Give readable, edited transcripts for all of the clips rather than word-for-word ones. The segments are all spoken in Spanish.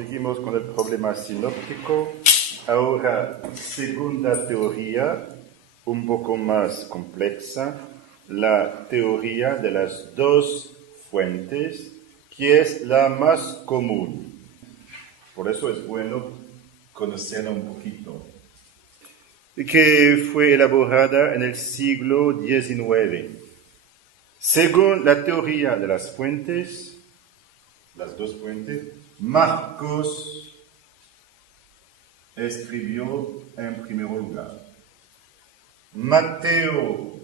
Seguimos con el problema sinóptico. Ahora, segunda teoría, un poco más compleja, la teoría de las dos fuentes, que es la más común. Por eso es bueno conocerla un poquito. Que fue elaborada en el siglo XIX. Según la teoría de las fuentes, las dos fuentes, Marcos escribió en primer lugar. Mateo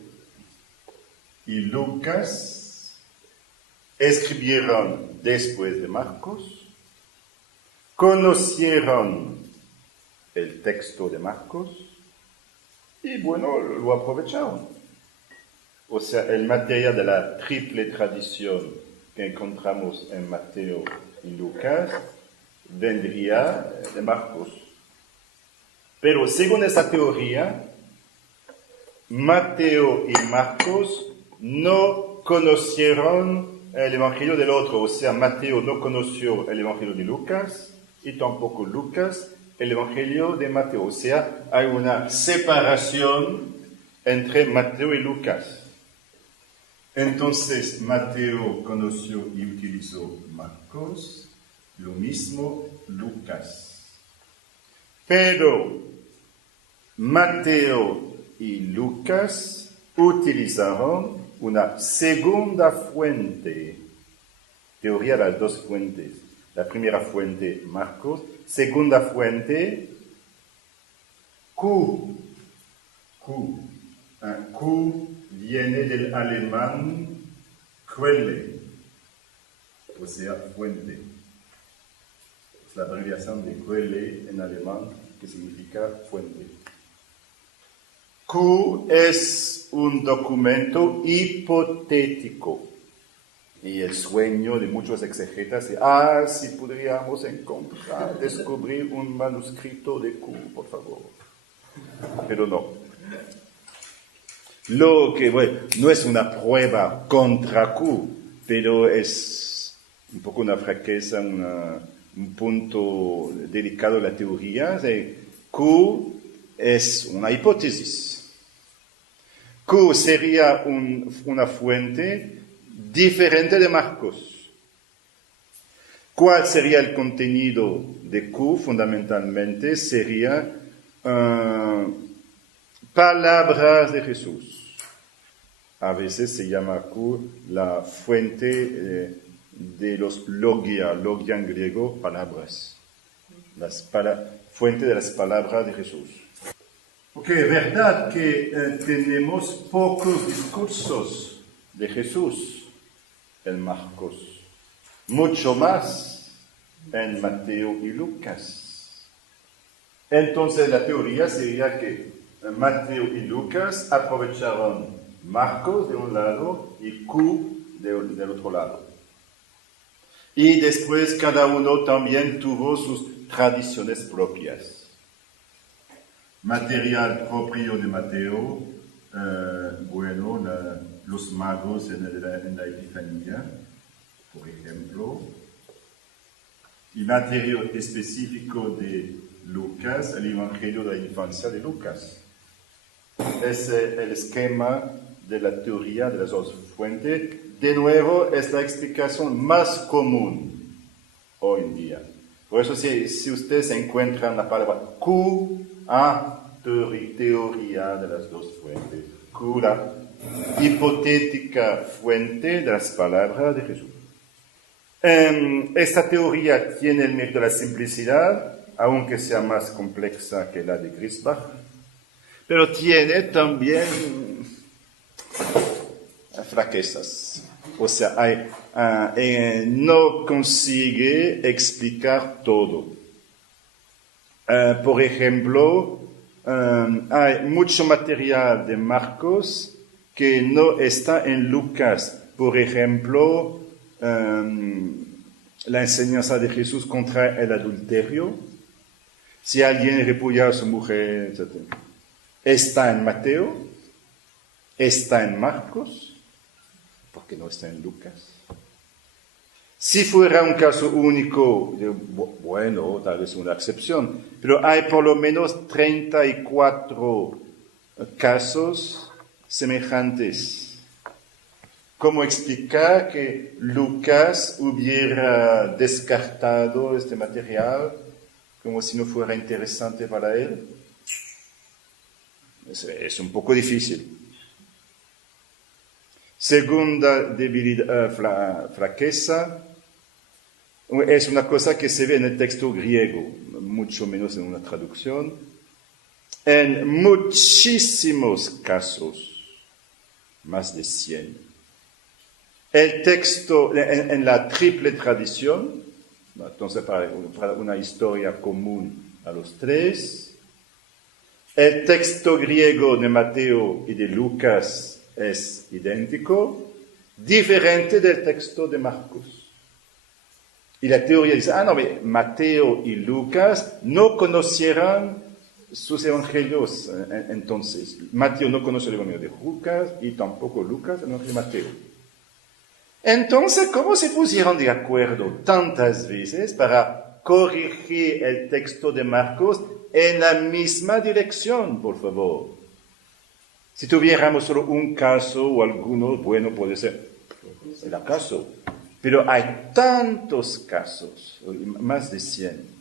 y Lucas escribieron después de Marcos, conocieron el texto de Marcos y bueno, lo aprovecharon. O sea, el material de la triple tradición que encontramos en Mateo y Lucas vendría de Marcos. Pero según esta teoría, Mateo y Marcos no conocieron el Evangelio del otro. O sea, Mateo no conoció el Evangelio de Lucas y tampoco Lucas el Evangelio de Mateo. O sea, hay una separación entre Mateo y Lucas. Entonces, Mateo conoció y utilizó Marcos, lo mismo Lucas. Pero Mateo y Lucas utilizaron una segunda fuente, teoría de las dos fuentes. La primera fuente, Marcos, segunda fuente, Q. Q viene del alemán Quelle, o sea, fuente. Es la abreviación de Quelle en alemán, que significa fuente. Q es un documento hipotético. Y el sueño de muchos exegetas es, si podríamos descubrir un manuscrito de Q, por favor. Pero no. Lo que, bueno, no es una prueba contra Q, pero es un poco una fraqueza, un punto delicado de la teoría. Q es una hipótesis. Q sería una fuente diferente de Marcos. ¿Cuál sería el contenido de Q? Fundamentalmente sería palabras de Jesús. A veces se llama Q la fuente de los logia en griego, palabras. Fuente de las palabras de Jesús. Porque es verdad que tenemos pocos discursos de Jesús en Marcos, mucho más en Mateo y Lucas. Entonces la teoría sería que Mateo y Lucas aprovecharon Marcos de un lado y Q del otro lado. Y después cada uno también tuvo sus tradiciones propias. Material propio de Mateo, los magos en la Epifanía, por ejemplo. Y material específico de Lucas, el Evangelio de la infancia de Lucas. Es el esquema de la teoría de las dos fuentes. De nuevo, es la explicación más común hoy en día. Por eso, si ustedes encuentran la palabra Q, teoría de las dos fuentes. Q, la hipotética fuente de las palabras de Jesús. Esta teoría tiene el mérito de la simplicidad, aunque sea más compleja que la de Griesbach, pero tiene también fraquezas. O sea, no consigue explicar todo. Por ejemplo, hay mucho material de Marcos que no está en Lucas. Por ejemplo, la enseñanza de Jesús contra el adulterio. Si alguien repudia a su mujer, etc. Está en Mateo, está en Marcos, porque no está en Lucas. Si fuera un caso único, bueno, tal vez una excepción, pero hay por lo menos 34 casos semejantes. ¿Cómo explicar que Lucas hubiera descartado este material como si no fuera interesante para él? Es un poco difícil. Segunda debilidad, flaqueza, es una cosa que se ve en el texto griego, mucho menos en una traducción. En muchísimos casos, más de 100. El texto, en la triple tradición, entonces para una historia común a los tres, el texto griego de Mateo y de Lucas es idéntico, diferente del texto de Marcos. Y la teoría dice, Mateo y Lucas no conocieran sus evangelios entonces. Mateo no conoce el evangelio de Lucas y tampoco Lucas el evangelio de Mateo. Entonces, ¿cómo se pusieron de acuerdo tantas veces para corregir el texto de Marcos en la misma dirección, por favor? Si tuviéramos solo un caso o alguno, bueno, puede ser el acaso. Pero hay tantos casos, más de 100.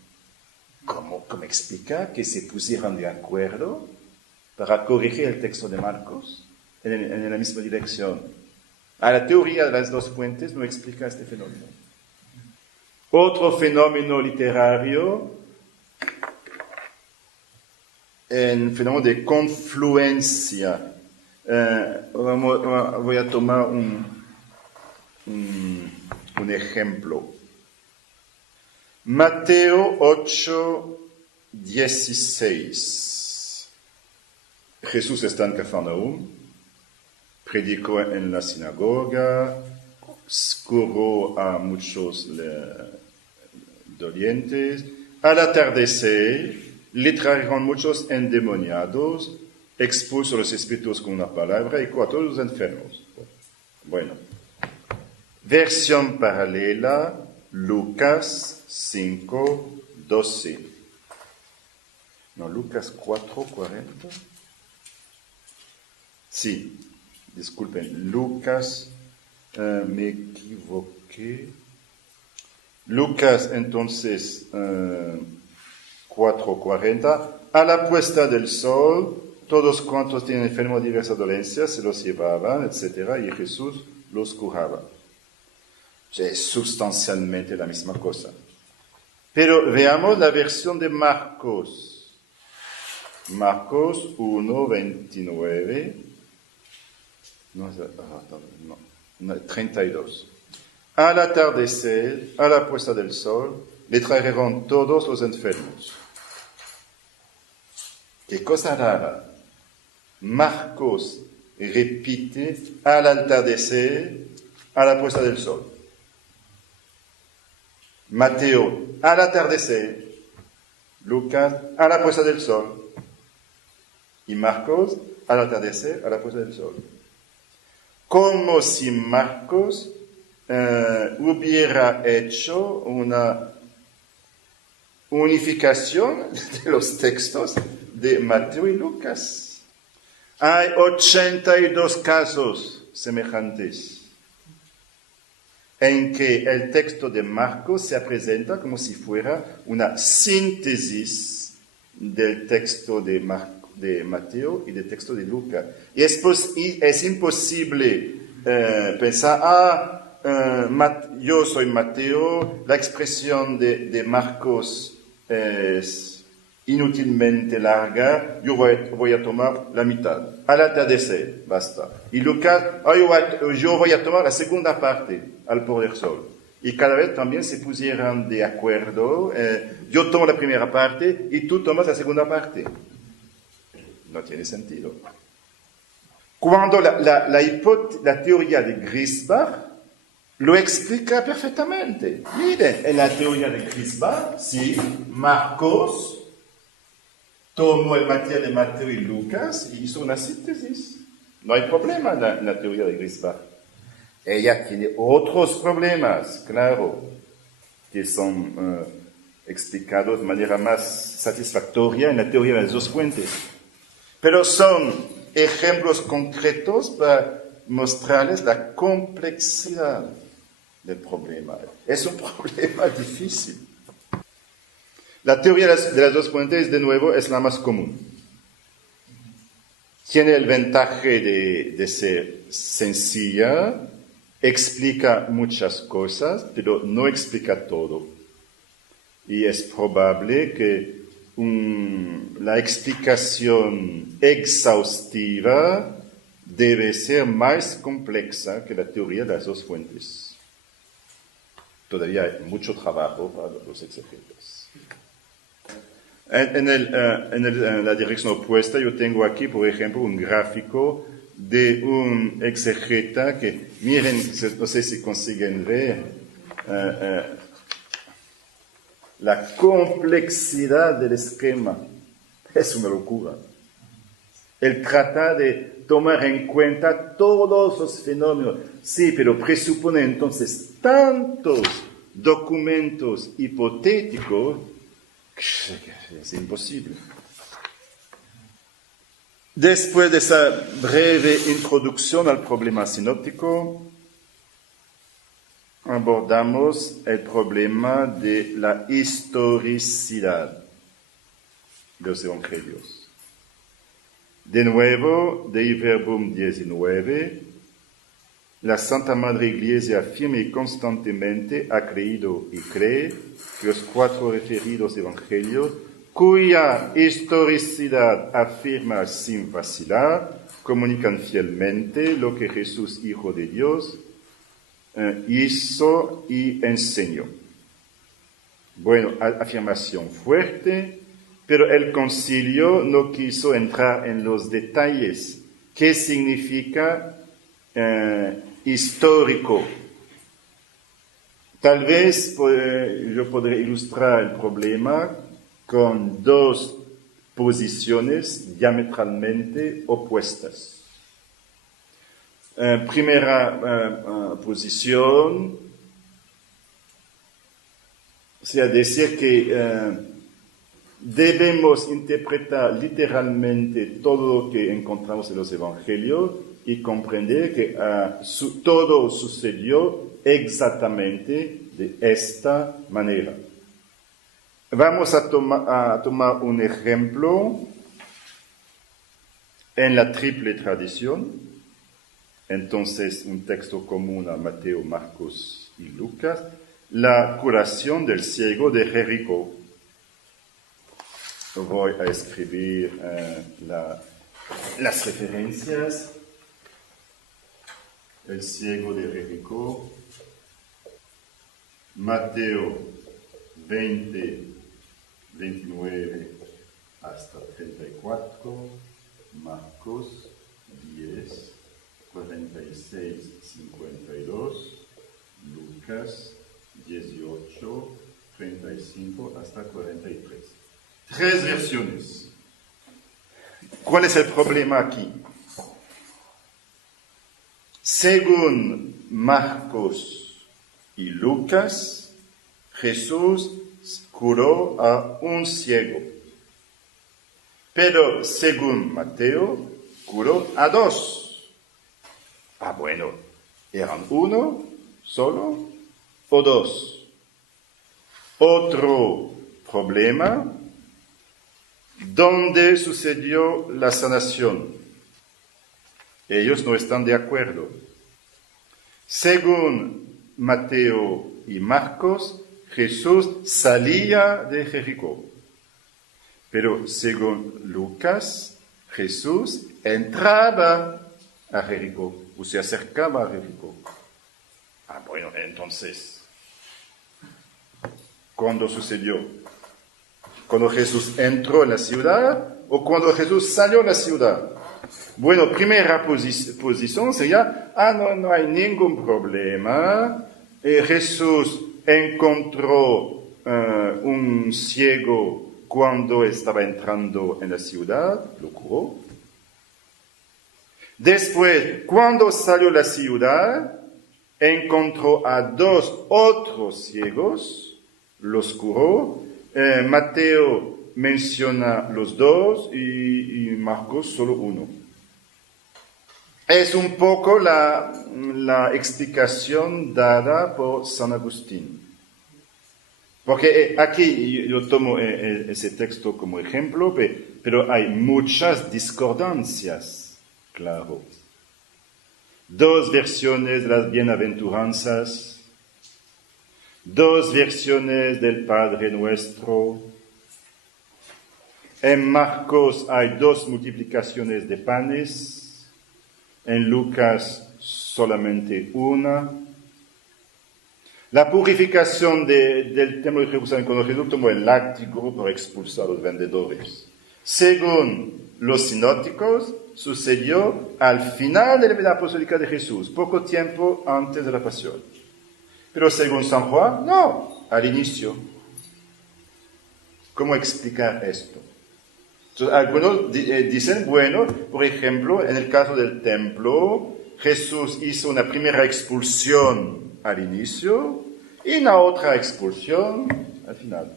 ¿Cómo explicar que se pusieron de acuerdo para corregir el texto de Marcos en la misma dirección? La teoría de las dos fuentes no explica este fenómeno. Otro fenómeno literario, el fenómeno de confluencia. Voy a tomar un ejemplo. Mateo 8:16. Jesús está en Cafarnaúm, predicó en la sinagoga, curó a muchos dolientes. Al atardecer, le trajeron muchos endemoniados, expulsó los espíritus con una palabra y curó a todos los enfermos. Bueno, versión paralela, Lucas 5:12. No, Lucas 4:40. Sí, disculpen, Lucas, me equivoqué. Lucas, entonces, 4:40. A la puesta del sol, todos cuantos tienen enfermos de diversas dolencias se los llevaban, etc. Y Jesús los curaba. Es sustancialmente la misma cosa. Pero veamos la versión de Marcos. Marcos 1:29. No, 32. Al atardecer, a la puesta del sol, le trajeron todos los enfermos. Qué cosa rara. Marcos repite al atardecer, a la puesta del sol. Mateo al atardecer, Lucas a la puesta del sol y Marcos al atardecer, a la puesta del sol. Como si Marcos hubiera hecho una unificación de los textos de Mateo y Lucas. Hay 82 casos semejantes en que el texto de Marcos se presenta como si fuera una síntesis del texto de Mateo y del texto de Lucas. Y es imposible pensar, yo soy Mateo, la expresión de Marcos es inútilmente larga, yo voy a tomar la mitad. Al atardecer, basta. Y Lucas, yo voy a tomar la segunda parte, al pôr del sol. Y cada vez también se pusieran de acuerdo, yo tomo la primera parte y tú tomas la segunda parte. No tiene sentido. Cuando la teoría de Griesbach lo explica perfectamente. Miren, en la teoría de Griesbach, sí, Marcos tomó el material de Mateo y Lucas y hizo una síntesis. No hay problema en la teoría de Griesbach. Ella tiene otros problemas, claro, que son explicados de manera más satisfactoria en la teoría de las dos fuentes. Pero son ejemplos concretos para mostrarles la complejidad del problema. Es un problema difícil. La teoría de las dos fuentes, de nuevo, es la más común. Tiene el ventaje de ser sencilla, explica muchas cosas, pero no explica todo. Y es probable que la explicación exhaustiva debe ser más compleja que la teoría de las dos fuentes. Todavía hay mucho trabajo para los exegetas. En la dirección opuesta yo tengo aquí, por ejemplo, un gráfico de un exegeta que, miren, no sé si consiguen ver, la complejidad del esquema. Es una locura. Él trata de tomar en cuenta todos los fenómenos. Sí, pero presupone entonces tantos documentos hipotéticos que es imposible. Después de esa breve introducción al problema sinóptico, abordamos el problema de la historicidad de los evangelios. De nuevo, Dei Verbum 19, la Santa Madre Iglesia firme y constantemente ha creído y cree que los 4 referidos evangelios, cuya historicidad afirma sin vacilar, comunican fielmente lo que Jesús, Hijo de Dios, hizo y enseñó. Bueno, afirmación fuerte, pero el concilio no quiso entrar en los detalles. ¿Qué significa histórico? Tal vez yo podré ilustrar el problema con 2 posiciones diametralmente opuestas. Primera posición, o sea, decir que debemos interpretar literalmente todo lo que encontramos en los evangelios y comprender que todo sucedió exactamente de esta manera. Vamos a tomar un ejemplo en la triple tradición. Entonces, un texto común a Mateo, Marcos y Lucas, la curación del ciego de Jericó. Voy a escribir las referencias. El ciego de Jericó, Mateo 20, 29 hasta 34, Marcos 10, 46, 52, Lucas 18, 35 hasta 43. 3 versiones. ¿Cuál es el problema aquí? Según Marcos y Lucas, Jesús curó a un ciego. Pero según Mateo, curó a 2. Bueno, ¿eran 1 solo o 2? Otro problema, ¿dónde sucedió la sanación? Ellos no están de acuerdo. Según Mateo y Marcos, Jesús salía de Jericó. Pero según Lucas, Jesús entraba a Jericó, o se acercaba a Jericó. Bueno, entonces, ¿cuándo sucedió? ¿Cuando Jesús entró en la ciudad o cuando Jesús salió de la ciudad? Bueno, primera posición sería, no hay ningún problema. Jesús encontró un ciego cuando estaba entrando en la ciudad, lo curó. Después, cuando salió de la ciudad, encontró a 2 otros ciegos, los curó. Mateo menciona los 2 y Marcos solo 1. Es un poco la explicación dada por San Agustín. Porque aquí yo tomo ese texto como ejemplo, pero hay muchas discordancias, claro. 2 versiones de las bienaventuranzas, 2 versiones del Padre Nuestro. En Marcos hay 2 multiplicaciones de panes, en Lucas solamente una. La purificación del templo de Jerusalén cuando Jesús tomó el látigo para expulsar a los vendedores. Según los sinópticos, sucedió al final de la vida apostólica de Jesús, poco tiempo antes de la pasión. Pero según San Juan, no, al inicio. ¿Cómo explicar esto? Entonces, algunos dicen, bueno, por ejemplo, en el caso del templo, Jesús hizo una primera expulsión al inicio y una otra expulsión al final.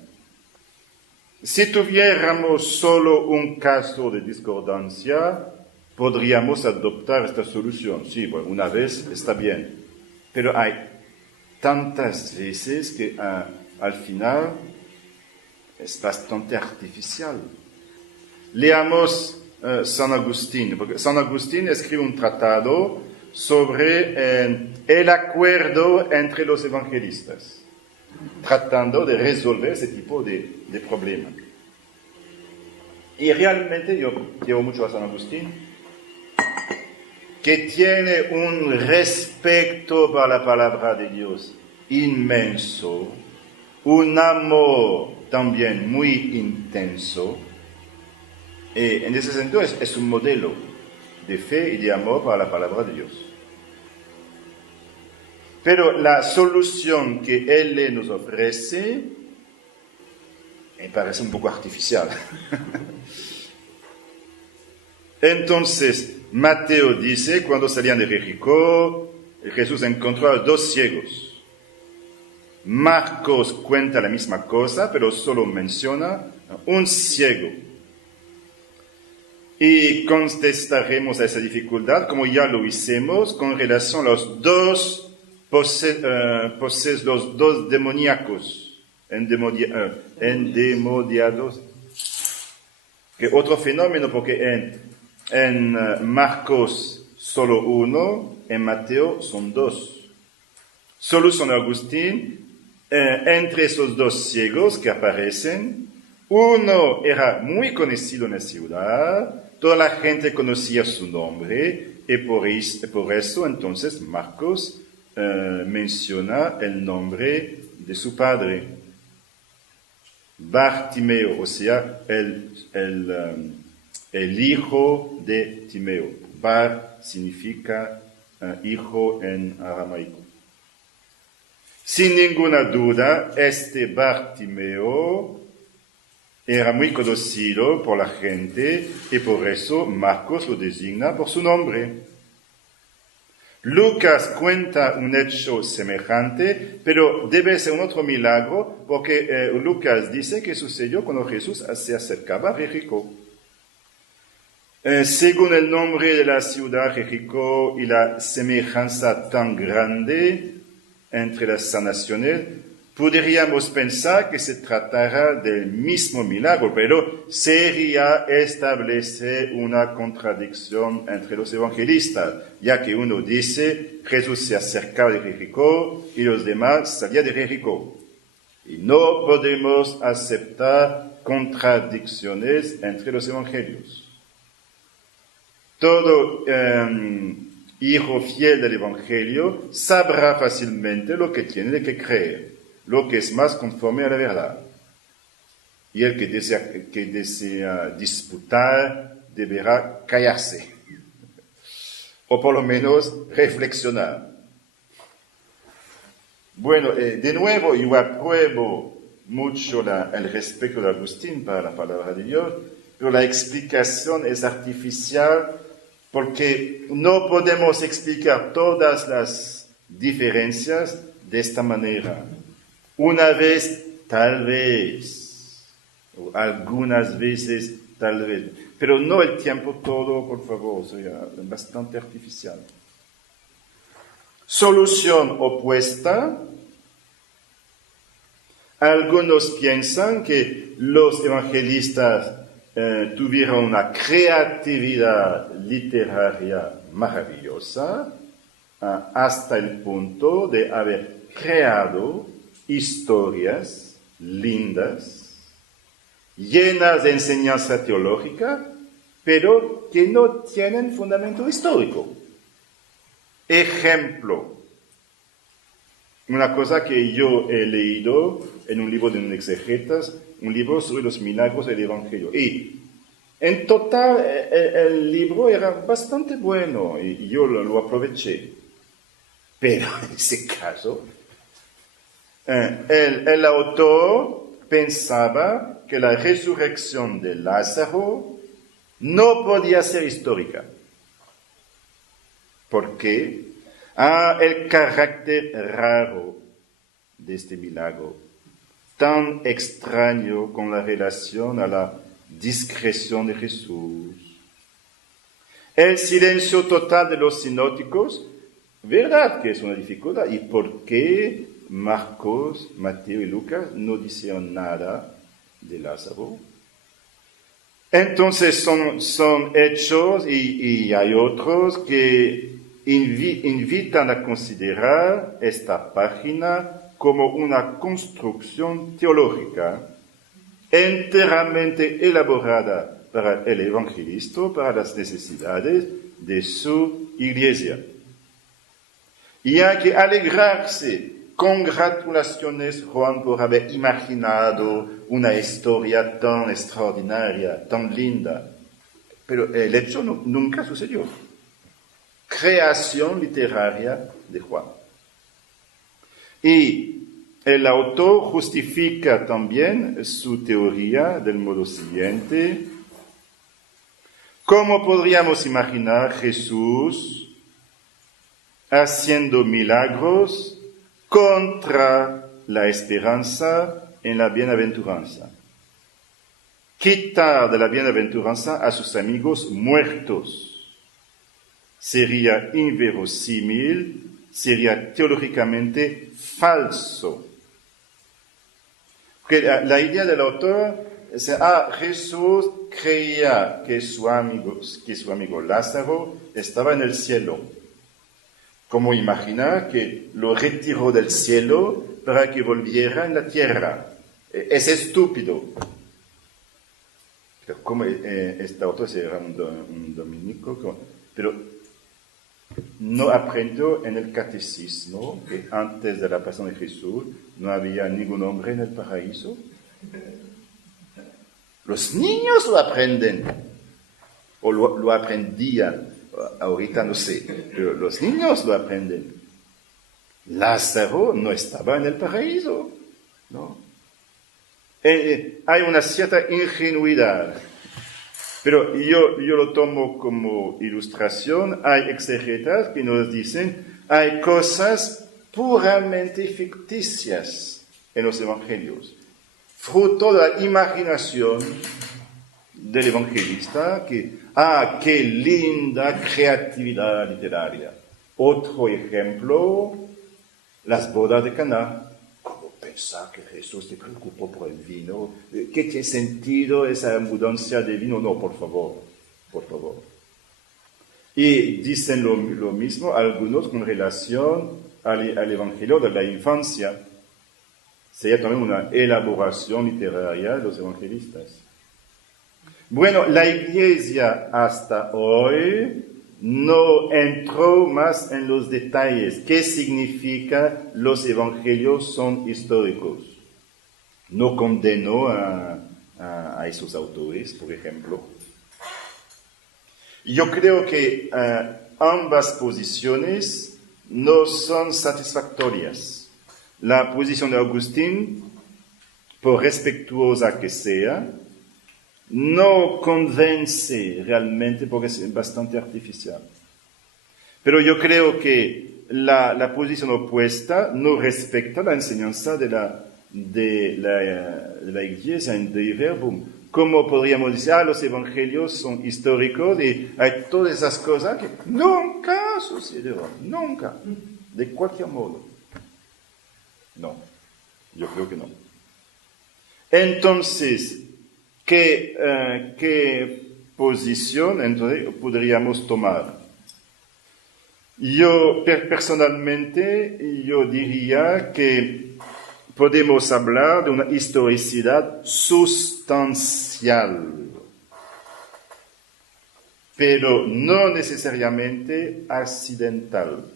Si tuviéramos solo un caso de discordancia, podríamos adoptar esta solución. Sí, bueno, una vez está bien, pero hay tantas veces que al final es bastante artificial. Leamos San Agustín, porque San Agustín escribe un tratado sobre el acuerdo entre los evangelistas, tratando de resolver ese tipo de problema. Y realmente yo quiero mucho a San Agustín, que tiene un respeto para la palabra de Dios inmenso, un amor también muy intenso. En ese sentido es un modelo de fe y de amor para la palabra de Dios. Pero la solución que él nos ofrece me parece un poco artificial. Entonces, Mateo dice, cuando salían de Jericó, Jesús encontró a 2 ciegos. Marcos cuenta la misma cosa, pero solo menciona un ciego. Y contestaremos a esa dificultad, como ya lo hicimos, con relación a los 2 los 2 demoníacos, endemoniados. Que otro fenómeno, porque en Marcos solo 1, en Mateo son 2. Solo San Agustín, entre esos 2 ciegos que aparecen, uno era muy conocido en la ciudad, toda la gente conocía su nombre, y por eso entonces Marcos menciona el nombre de su padre, Bartimeo, o sea, el hijo de Timeo. Bar significa hijo en aramaico. Sin ninguna duda, este Bartimeo era muy conocido por la gente y por eso Marcos lo designa por su nombre. Lucas cuenta un hecho semejante, pero debe ser un otro milagro, porque Lucas dice que sucedió cuando Jesús se acercaba a Jericó. Según el nombre de la ciudad Jericó y la semejanza tan grande entre las sanaciones, podríamos pensar que se tratará del mismo milagro, pero sería establecer una contradicción entre los evangelistas, ya que uno dice Jesús se acercaba de Jericó y los demás salían de Jericó. Y no podemos aceptar contradicciones entre los evangelios. Todo hijo fiel del evangelio sabrá fácilmente lo que tiene que creer, lo que es más conforme a la verdad. Y el que desea disputar deberá callarse, o por lo menos reflexionar. Bueno, de nuevo yo apruebo mucho el respeto de Agustín para la palabra de Dios, pero la explicación es artificial porque no podemos explicar todas las diferencias de esta manera. Una vez, tal vez, o algunas veces, tal vez, pero no el tiempo todo, por favor, sería bastante artificial. Solución opuesta. Algunos piensan que los evangelistas tuvieron una creatividad literaria maravillosa hasta el punto de haber creado historias lindas, llenas de enseñanza teológica, pero que no tienen fundamento histórico. Ejemplo, una cosa que yo he leído en un libro de un exegetas, un libro sobre los milagros del Evangelio. Y en total el libro era bastante bueno y yo lo aproveché. Pero en ese caso, el autor pensaba que la resurrección de Lázaro no podía ser histórica. ¿Por qué? El carácter raro de este milagro, tan extraño con la relación a la discreción de Jesús. El silencio total de los sinópticos, verdad que es una dificultad. ¿Y por qué Marcos, Mateo y Lucas no dijeron nada de Lázaro? Entonces son hechos y hay otros que invitan a considerar esta página como una construcción teológica enteramente elaborada para el evangelista, para las necesidades de su iglesia. Y hay que alegrarse. Congratulaciones, Juan, por haber imaginado una historia tan extraordinaria, tan linda. Pero el hecho nunca sucedió. Creación literaria de Juan. Y el autor justifica también su teoría del modo siguiente. ¿Cómo podríamos imaginar Jesús haciendo milagros contra la esperanza en la bienaventuranza? Quitar de la bienaventuranza a sus amigos muertos sería inverosímil, sería teológicamente falso. Porque la idea del autor es, Jesús creía que su amigo Lázaro estaba en el cielo. ¿Cómo imaginar que lo retiró del cielo para que volviera en la tierra? Es estúpido. Pero como este autor era un dominico, pero no aprendió en el catecismo que antes de la pasión de Jesús no había ningún hombre en el paraíso. Los niños lo aprenden, o lo aprendían, ahorita no sé, pero los niños lo aprenden. Lázaro no estaba en el paraíso, ¿no? Hay una cierta ingenuidad. Pero yo lo tomo como ilustración. Hay exegetas que nos dicen, hay cosas puramente ficticias en los evangelios, fruto de la imaginación del evangelista, qué linda creatividad literaria. Otro ejemplo, las bodas de Caná. Pensar que Jesús se preocupó por el vino. ¿Qué tiene sentido esa abundancia de vino? No, por favor. Y dicen lo mismo algunos con relación al Evangelio de la infancia. Sería también una elaboración literaria de los evangelistas. Bueno, la Iglesia hasta hoy no entró más en los detalles. ¿Qué significa los evangelios son históricos? No condenó a esos autores, por ejemplo. Yo creo que ambas posiciones no son satisfactorias. La posición de Agustín, por respetuosa que sea, no convence realmente porque es bastante artificial. Pero yo creo que la posición opuesta no respecta la enseñanza de la Iglesia de Verbum. ¿Cómo podríamos decir, los evangelios son históricos y hay todas esas cosas que nunca sucedieron, nunca, de cualquier modo? No, yo creo que no. Entonces, ¿qué posición entonces podríamos tomar? Yo personalmente, yo diría que podemos hablar de una historicidad sustancial, pero no necesariamente accidental.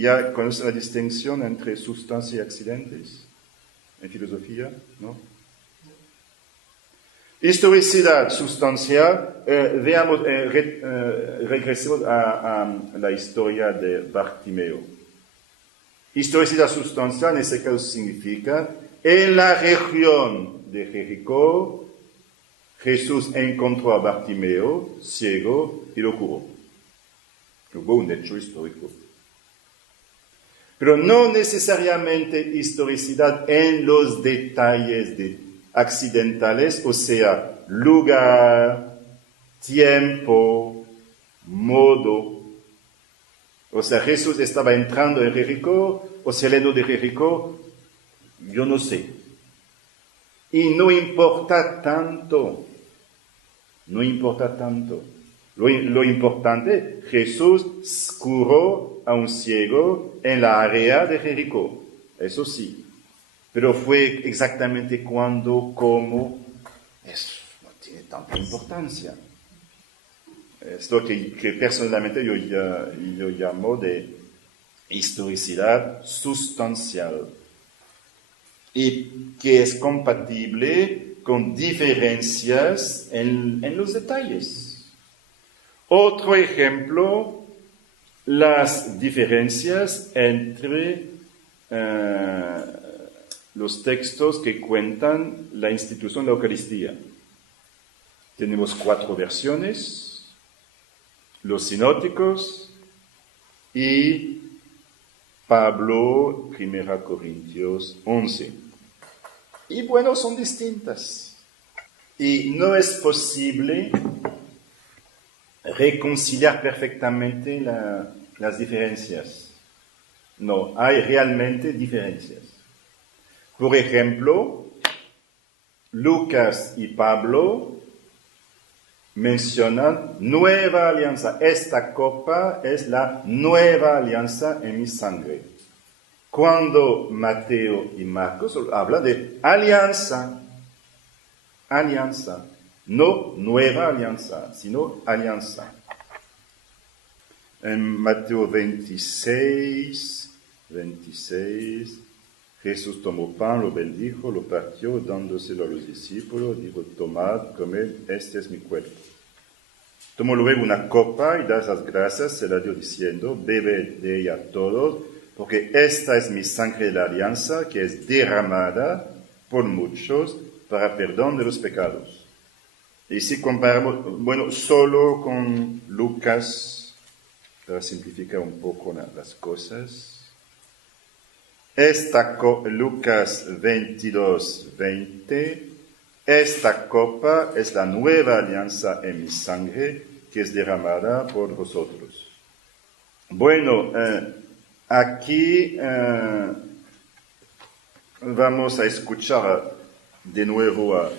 ¿Ya conoce la distinción entre sustancia y accidentes en filosofía? ¿No? Historicidad sustancial, regresemos a la historia de Bartimeo. Historicidad sustancial en este caso significa, en la región de Jericó, Jesús encontró a Bartimeo, ciego, y lo curó. Hubo un hecho histórico. Pero no necesariamente historicidad en los detalles accidentales, o sea, lugar, tiempo, modo. O sea, Jesús estaba entrando en Jericó o saliendo de Jericó, yo no sé. Y no importa tanto. No importa tanto. Lo importante, Jesús curó a un ciego en la área de Jericó. Eso sí. Pero fue exactamente cuándo, cómo, eso no tiene tanta importancia. Es lo que personalmente yo llamo de historicidad sustancial y que es compatible con diferencias en los detalles. Otro ejemplo, las diferencias entre los textos que cuentan la institución de la Eucaristía. Tenemos 4 versiones, los sinópticos y Pablo, 1 Corintios 11. Y bueno, son distintas. Y no es posible reconciliar perfectamente las diferencias. No, hay realmente diferencias. Por ejemplo, Lucas y Pablo mencionan nueva alianza. Esta copa es la nueva alianza en mi sangre. Cuando Mateo y Marcos hablan de alianza, no nueva alianza, sino alianza. En Mateo 26, Jesús tomó pan, lo bendijo, lo partió, dándoselo a los discípulos, dijo, tomad, comed, este es mi cuerpo. Tomó luego una copa y das las gracias, se la dio diciendo, bebed de ella todos, porque esta es mi sangre de la alianza, que es derramada por muchos para perdón de los pecados. Y si comparamos, bueno, solo con Lucas, para simplificar un poco las cosas, Lucas 22, 20, esta copa es la nueva alianza en mi sangre que es derramada por vosotros. Bueno, aquí vamos a escuchar de nuevo a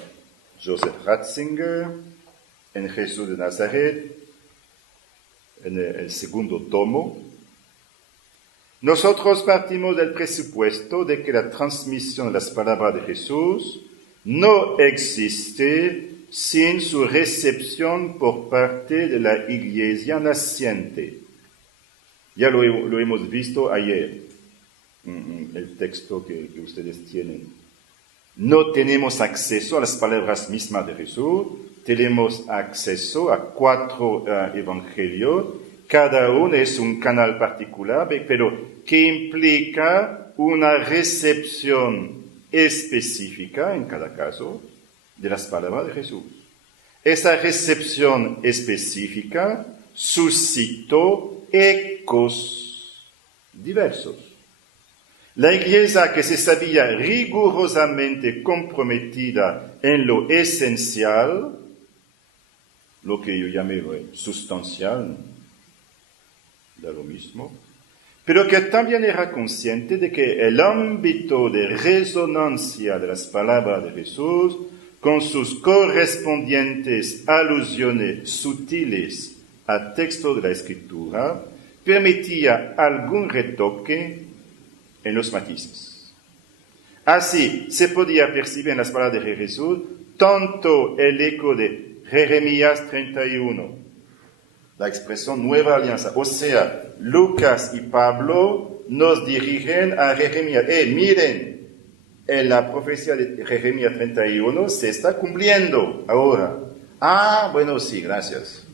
Joseph Ratzinger en Jesús de Nazaret, en el segundo tomo. Nosotros partimos del presupuesto de que la transmisión de las palabras de Jesús no existe sin su recepción por parte de la Iglesia naciente. Ya lo hemos visto ayer, el texto que ustedes tienen. No tenemos acceso a las palabras mismas de Jesús, tenemos acceso a 4 evangelios. Cada uno es un canal particular, pero que implica una recepción específica, en cada caso, de las palabras de Jesús. Esa recepción específica suscitó ecos diversos. La Iglesia que se sabía rigurosamente comprometida en lo esencial, lo que yo llamé sustancial, da lo mismo, pero que también era consciente de que el ámbito de resonancia de las palabras de Jesús, con sus correspondientes alusiones sutiles al texto de la Escritura, permitía algún retoque en los matices. Así se podía percibir en las palabras de Jesús tanto el eco de Jeremías 31, la expresión nueva alianza, o sea, Lucas y Pablo nos dirigen a Jeremías. Miren, en la profecía de Jeremías 31 se está cumpliendo ahora. Bueno, sí, gracias.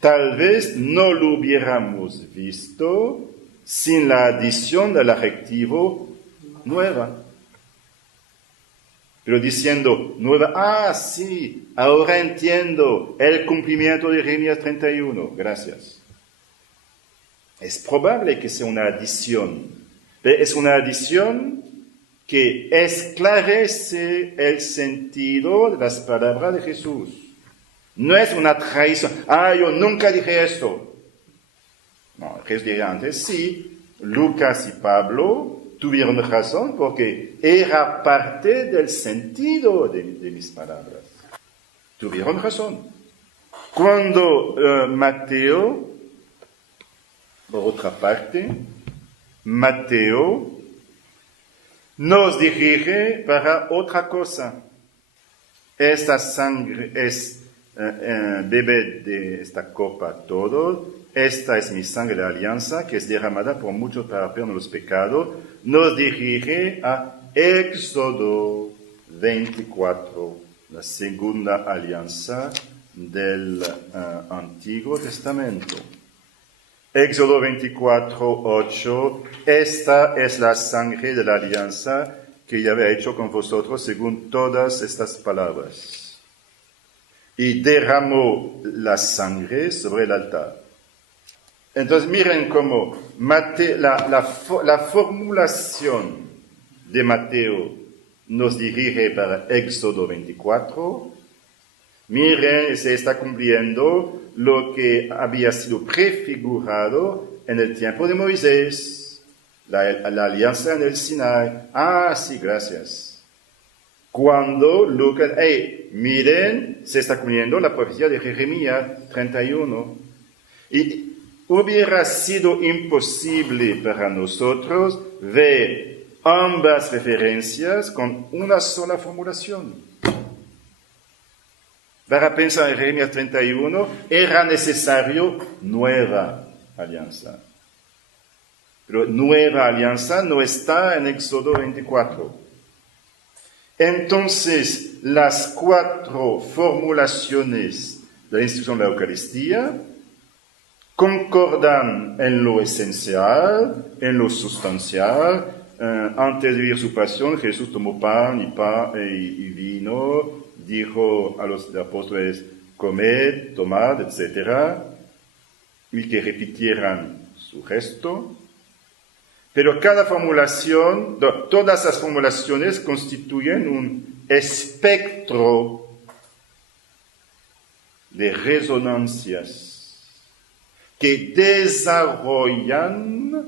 Tal vez no lo hubiéramos visto sin la adición del adjetivo nueva. Pero diciendo nueva, sí, ahora entiendo el cumplimiento de Jeremías 31, gracias. Es probable que sea una adición, pero es una adición que esclarece el sentido de las palabras de Jesús. No es una traición, yo nunca dije esto. No, Jesús diría antes, sí, Lucas y Pablo tuvieron razón porque era parte del sentido de mis palabras. Tuvieron razón. Cuando Mateo, por otra parte, Mateo nos dirige para otra cosa. Esta sangre es bebed de esta copa todos. Esta es mi sangre de alianza, que es derramada por muchos para perdón de los pecados. Nos dirige a Éxodo 24, la segunda alianza del Antiguo Testamento. Éxodo 24, 8. Esta es la sangre de la alianza que ya había hecho con vosotros según todas estas palabras. Y derramó la sangre sobre el altar. Entonces miren cómo la formulación de Mateo nos dirige para Éxodo 24. Miren, se está cumpliendo lo que había sido prefigurado en el tiempo de Moisés, la alianza en el Sinai. Sí, gracias. Cuando Lucas, miren, se está cumpliendo la profecía de Jeremías 31. Y hubiera sido imposible para nosotros ver ambas referencias con una sola formulación. Para pensar en Jeremías 31 era necesario nueva alianza. Pero nueva alianza no está en Éxodo 24. Entonces, las 4 formulaciones de la institución de la Eucaristía concordan en lo esencial, en lo sustancial. Antes de vivir su pasión, Jesús tomó pan y vino, dijo a los apóstoles, comed, tomad, etc., y que repitieran su gesto. Pero cada formulación, todas las formulaciones constituyen un espectro de resonancias que desarrollan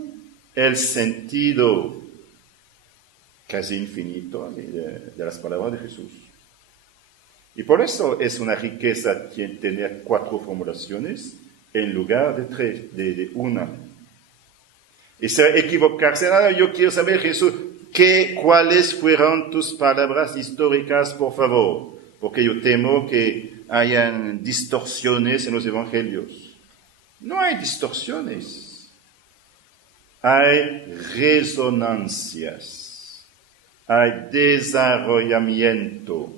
el sentido casi infinito de las palabras de Jesús. Y por eso es una riqueza tener 4 formulaciones en lugar de 3, de una. Y se equivocarse, yo quiero saber, Jesús, cuáles fueron tus palabras históricas, por favor, porque yo temo que hayan distorsiones en los evangelios. No hay distorsiones, hay resonancias, hay desarrollamiento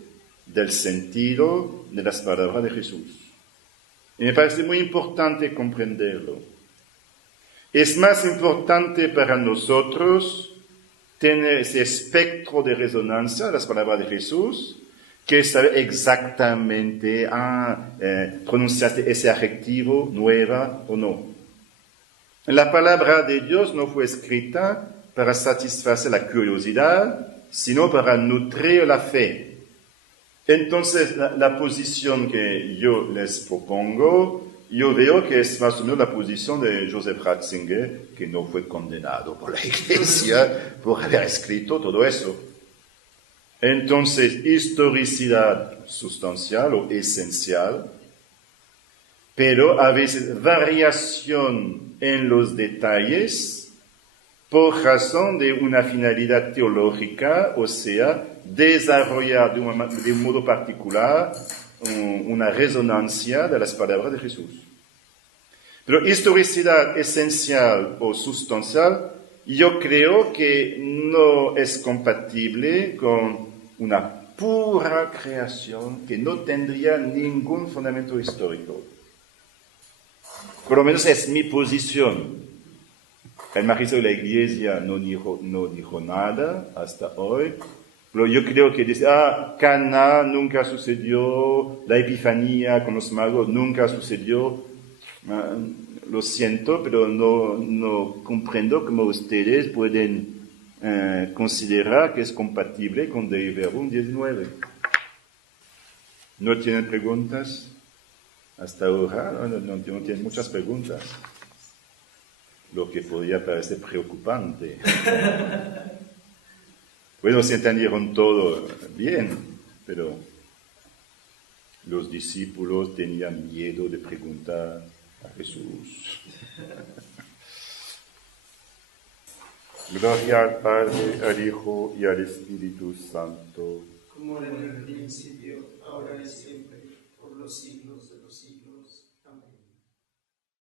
del sentido de las palabras de Jesús. Y me parece muy importante comprenderlo. Es más importante para nosotros tener ese espectro de resonancia de las palabras de Jesús que saber exactamente, pronunciaste ese adjetivo, nueva o no. La palabra de Dios no fue escrita para satisfacer la curiosidad, sino para nutrir la fe. Entonces, la posición que yo les propongo, yo veo que es más o menos la posición de Joseph Ratzinger, que no fue condenado por la Iglesia por haber escrito todo eso. Entonces, historicidad sustancial o esencial, pero a veces variación en los detalles por razón de una finalidad teológica, o sea, desarrollar de un modo particular una resonancia de las palabras de Jesús. Pero historicidad esencial o sustancial, yo creo que no es compatible con una pura creación que no tendría ningún fundamento histórico. Por lo menos es mi posición. El magisterio de la Iglesia no dijo nada hasta hoy, pero yo creo que dice, Cana nunca sucedió, la Epifanía con los magos nunca sucedió. Lo siento, pero no comprendo cómo ustedes pueden considerar que es compatible con Dei Verbum 19. ¿No tienen preguntas? Hasta ahora no tienen muchas preguntas. Lo que podría parecer preocupante. Bueno, se entendieron todo bien, pero los discípulos tenían miedo de preguntar a Jesús. Gloria al Padre, al Hijo y al Espíritu Santo. Como en el principio, ahora y siempre, por los siglos de